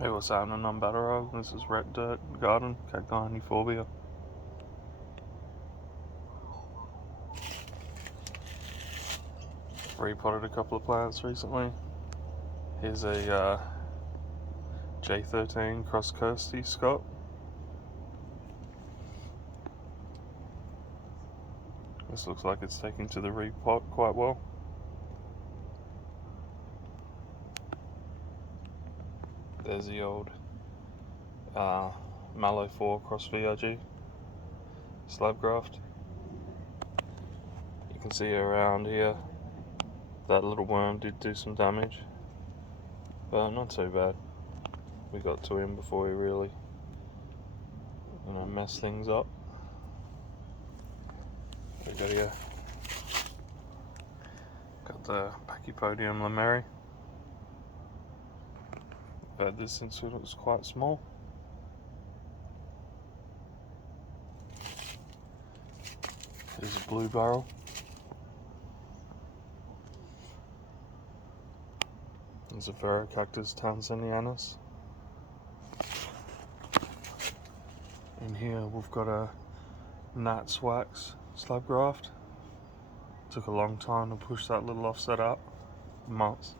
Hey, what's happening? I'm Battero. This is Red Dirt Garden, Cacti Euphorbia. Repotted a couple of plants recently. Here's a J13 cross Cacti Scott. This looks like it's taking to the repot quite well. There's the old Mallow 4 cross VRG slab graft. You can see around here that little worm did do some damage, but not too bad. We got to him before he really messed things up. We got here, got the Pachypodium lemeri. I've had this since it was quite small. Here's a blue barrel. There's a Verocactus tanzanianus. In here we've got a gnat's wax slab graft. Took a long time to push that little offset up. Months.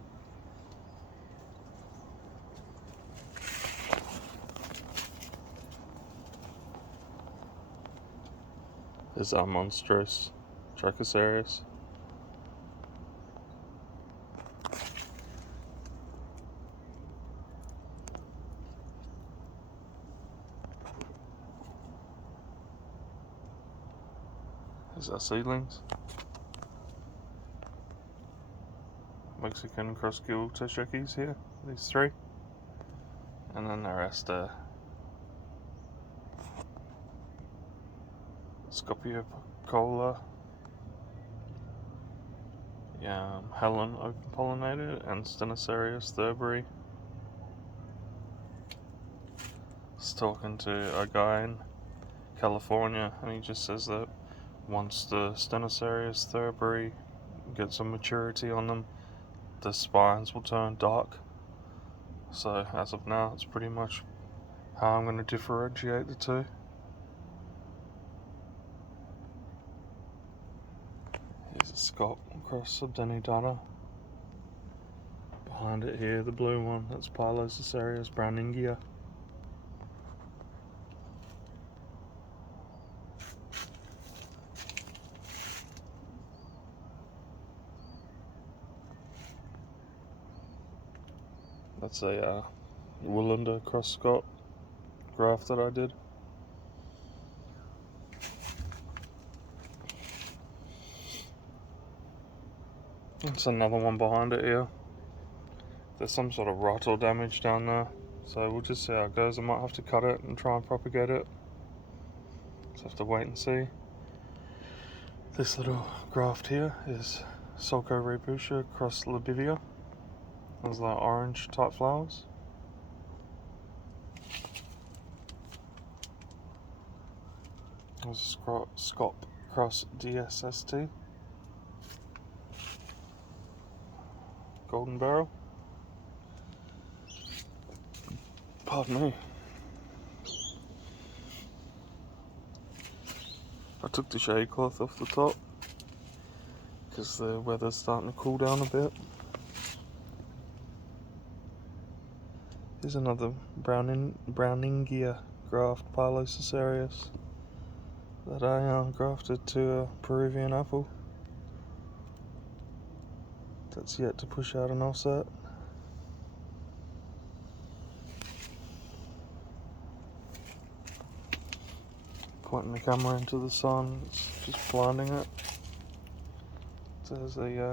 There's our monstrous Trichocereus. There's our seedlings. Mexican cross-gill Techekis here, these three. And then the rest are Scopocola, Helen open pollinated, and Stenosarius thurberry. I was talking to a guy in California, and he just says that once the Stenosarius thurberry get some maturity on them, the spines will turn dark. So as of now, it's pretty much how I'm going to differentiate the two. Here's a Scott cross subdenidata. Behind it here, the blue one, that's Pilosacerius browningia. That's a Woolander cross Scott graft that I did. It's another one behind it here. There's some sort of rot or damage down there, so we'll just see how it goes. I might have to cut it and try and propagate it. Just have to wait and see. This little graft here is Sulco Rebusha cross Labivia. There's like orange type flowers. There's a Scott cross DSST. Golden barrel. Pardon me. I took the shade cloth off the top because the weather's starting to cool down a bit. Here's another browningia graft, Pilosacerius, that I grafted to a Peruvian apple. That's yet to push out an offset. Pointing the camera into the sun, it's just blinding it. There's a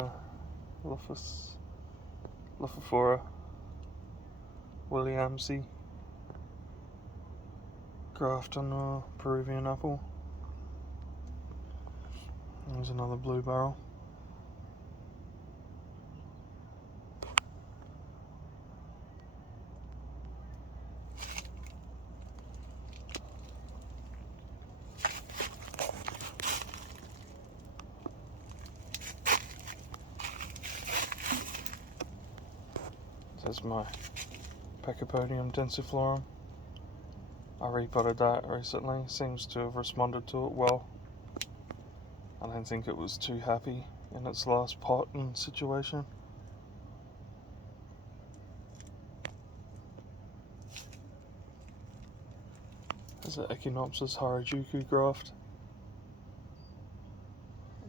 Lophophora Williamsi graft on a Peruvian apple. There's another blue barrel. There's my Pecapodium densiflorum. I repotted that recently, seems to have responded to it well. I don't think it was too happy in its last pot and situation. There's an Echinopsis Harajuku graft.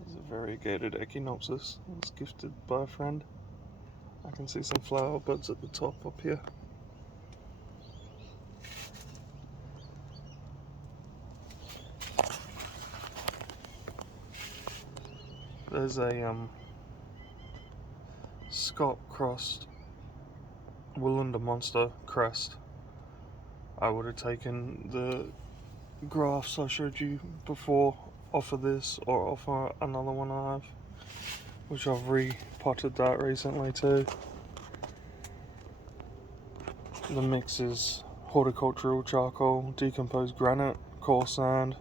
It's a variegated Echinopsis. It was gifted by a friend. I can see some flower buds at the top up here. There's a Scott crossed Woolander Monster crest. I would have taken the grafts I showed you before off of this or off of another one I have, which I've repotted that recently too. The mix is horticultural charcoal, decomposed granite, coarse sand,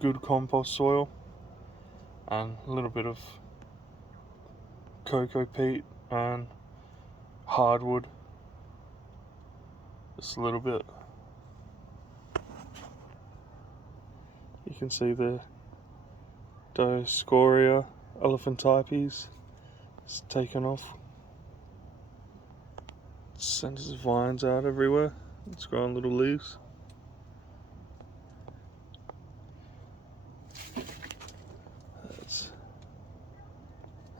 good compost soil, and a little bit of cocoa peat and hardwood. Just a little bit. You can see the Dioscorea elephantypes. It's taken off. It sends its vines out everywhere. It's growing little leaves.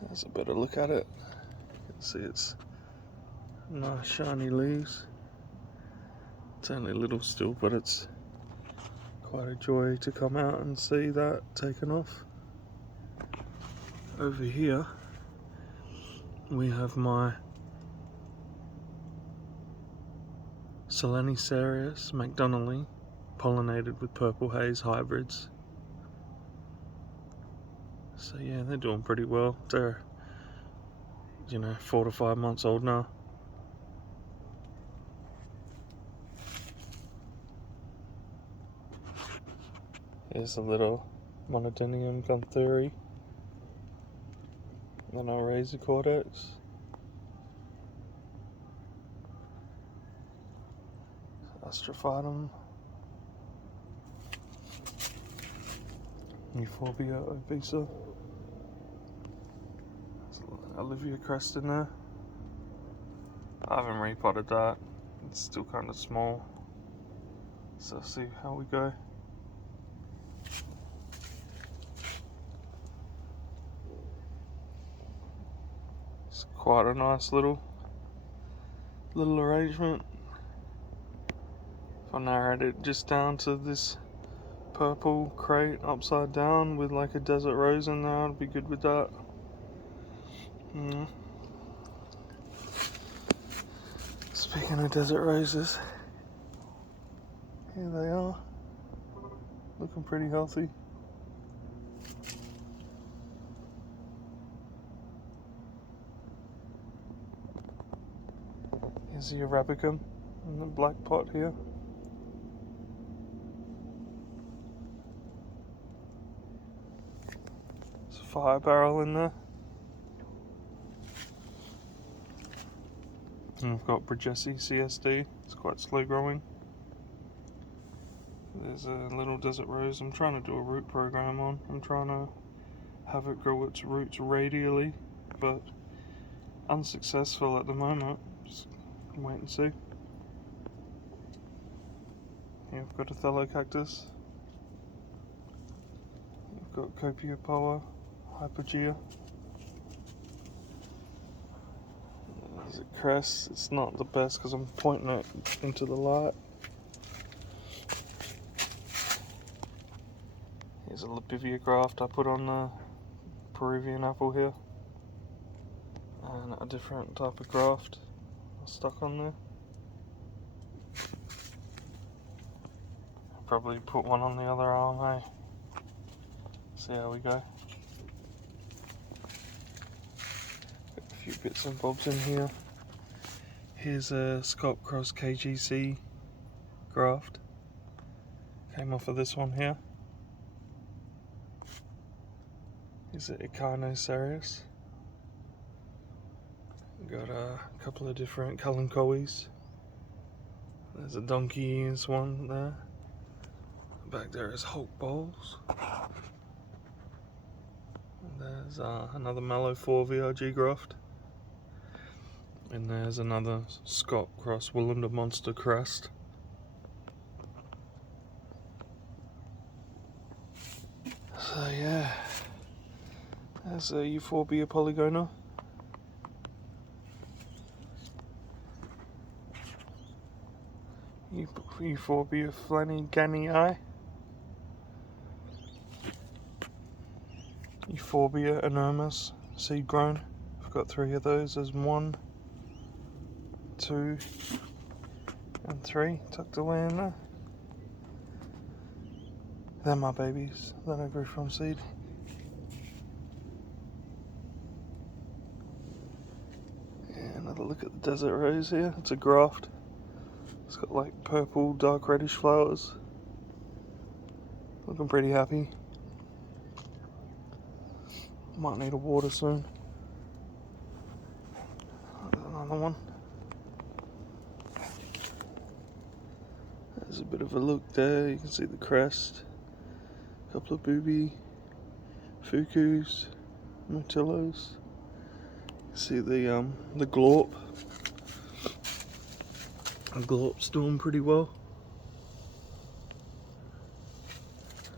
That's a better look at it. You can see it's nice shiny leaves. It's only little still, but it's quite a joy to come out and see that taken off. Over here we have my Solenicarius McDonnelly pollinated with purple haze hybrids. So yeah, they're doing pretty well. They're, 4 to 5 months old now. Here's a little Monodinium guntheri. Then our razor cortex. Astrophytum. Euphorbia obesa. Olivia crest in there. I haven't repotted that. It's still kind of small. So see how we go. It's quite a nice little arrangement. If I narrowed it just down to this purple crate upside down with like a desert rose in there, I'd be good with that. Speaking of desert roses, here they are, looking pretty healthy. Here's the Arabicum in the black pot here. There's a fire barrel in there. And we've got Brigesi CSD, it's quite slow growing. There's a little desert rose I'm trying to do a root program on. I'm trying to have it grow its roots radially, but unsuccessful at the moment. Just wait and see. Here we've got Othello cactus. We've got Copiopoa hypogea. There's a crest. It's not the best because I'm pointing it into the light. Here's a Labivia graft I put on the Peruvian apple here. And a different type of graft stuck on there. Probably put one on the other arm, hey? See how we go. Got a few bits and bobs in here. Here's a Scott Cross KGC graft. Came off of this one here. Is it Echinocerius? Got a couple of different Kalankoes. There's a donkey ears one there. Back there is Hulk bowls. And there's another Mallow 4 VRG graft. And there's another Scott cross Woolander Monster crest. So yeah, there's a Euphorbia polygona. Euphorbia flaniganii. Euphorbia enormous, seed grown. I've got 3 of those. There's 1, 2, and 3 tucked away in there. They're my babies that I grew from seed. Yeah, another look at the desert rose here. It's a graft. It's got like purple, dark reddish flowers. Looking pretty happy. Might need a water soon. Another one. There's a bit of a look there. You can see the crest. A couple of booby, fukus, mutillos. You see the glorp. The glorp's doing pretty well.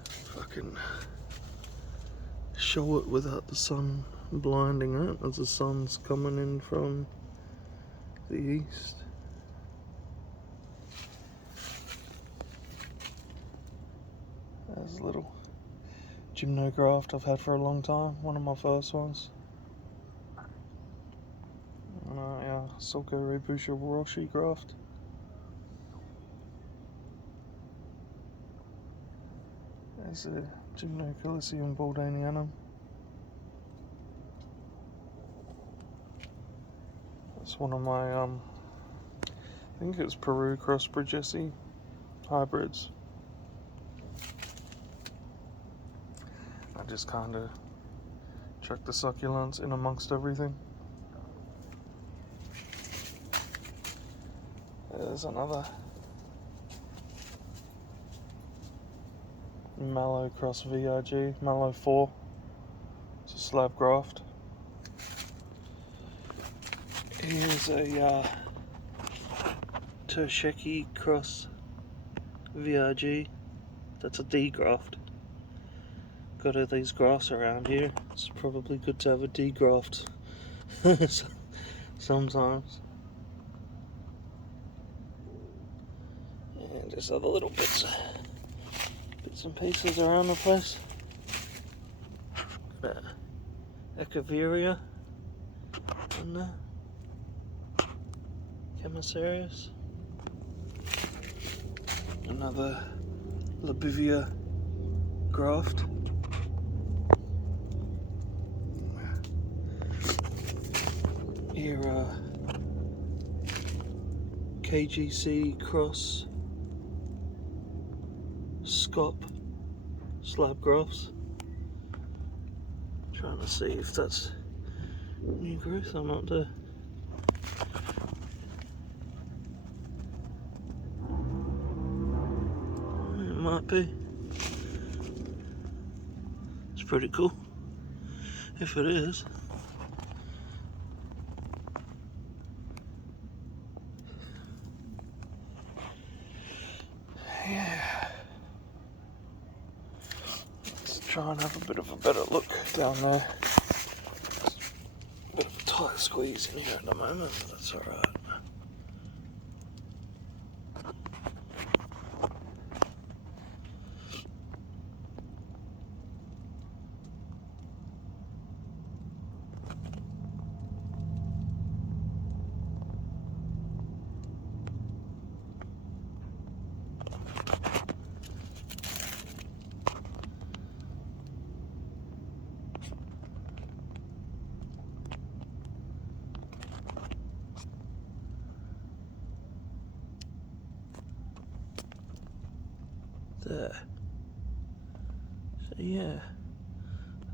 If I can show it without the sun blinding it, as the sun's coming in from the east. There's a little gymnograft I've had for a long time, one of my first ones. Yeah, Sulco Rebusha Roshi graft. There's a Gymnocalycium Baldanianum. That's one of my, I think it's Peru crossbred Jesse hybrids. I just kind of chuck the succulents in amongst everything. There's another Mallow cross VRG, Mallow 4. It's a slab graft. Here's a Tersheki cross VRG. That's a D graft. Got all these grafts around here. It's probably good to have a D graft sometimes. And just other little bits and pieces around the place. Got Echeveria in there. Chemisarius. Another Labivia graft. Here KGC cross Scop slab grafts. Trying to see if that's new growth or not there. It might be. It's pretty cool. If it is. Yeah. Let's try and have a bit of a better look down there. Bit of a tight squeeze in here at the moment, but that's alright. There. So yeah,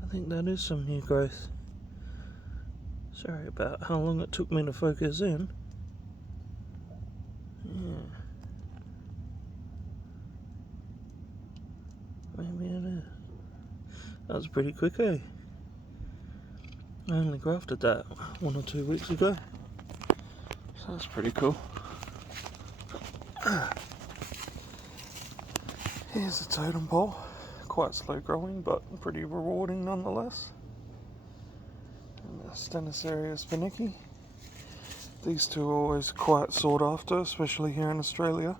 I think that is some new growth. Sorry about how long it took me to focus in. Yeah. Maybe it is. That was pretty quick, eh? I only grafted that 1 or 2 weeks ago. So that's pretty cool. Here's the totem pole. Quite slow growing, but pretty rewarding nonetheless. And the Stenoceria spiniki. These two are always quite sought after, especially here in Australia.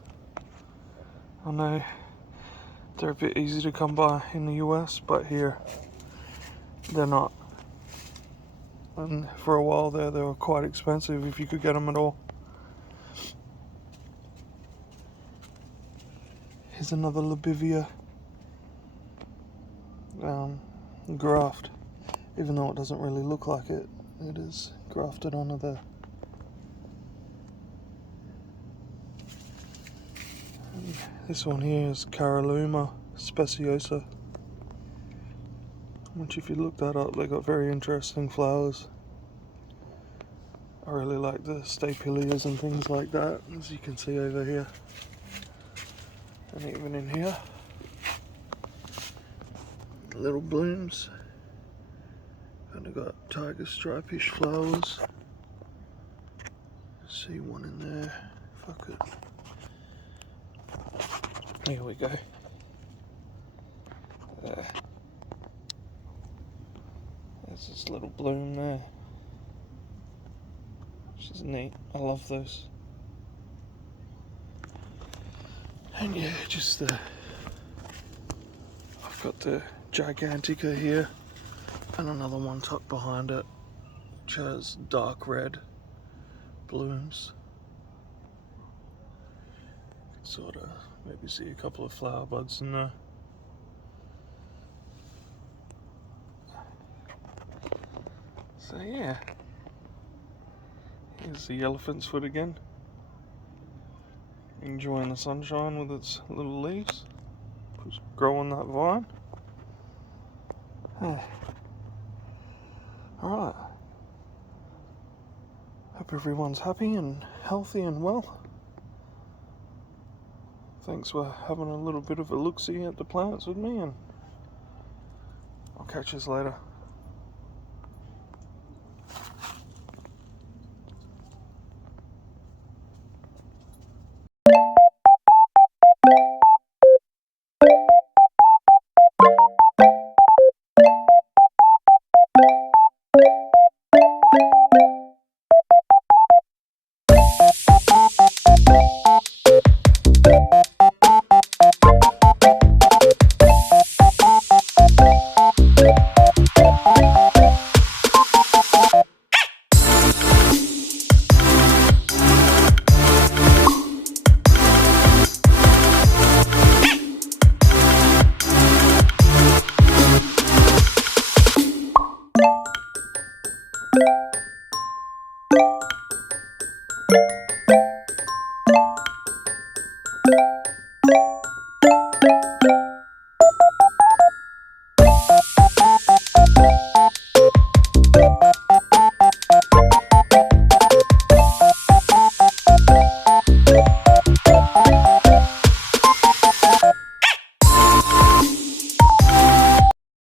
I know they're a bit easy to come by in the US, but here they're not. And for a while there, they were quite expensive if you could get them at all. Here's another Labivia graft. Even though it doesn't really look like it, it is grafted onto there. And this one here is Caralluma speciosa, which if you look that up, they got very interesting flowers. I really like the stapelias and things like that, as you can see over here. And even in here, little blooms. And I've got tiger stripish flowers. See one in there, if I could. Here we go. There. There's this little bloom there, which is neat. I love those. And yeah, just I've got the Gigantica here, and another one tucked behind it, which has dark red blooms. You can sort of maybe see a couple of flower buds in there. So yeah, here's the elephant's foot again, enjoying the sunshine with its little leaves, just growing that vine. Alright, hope everyone's happy and healthy and well. Thanks for having a little bit of a look-see at the plants with me, and I'll catch you later.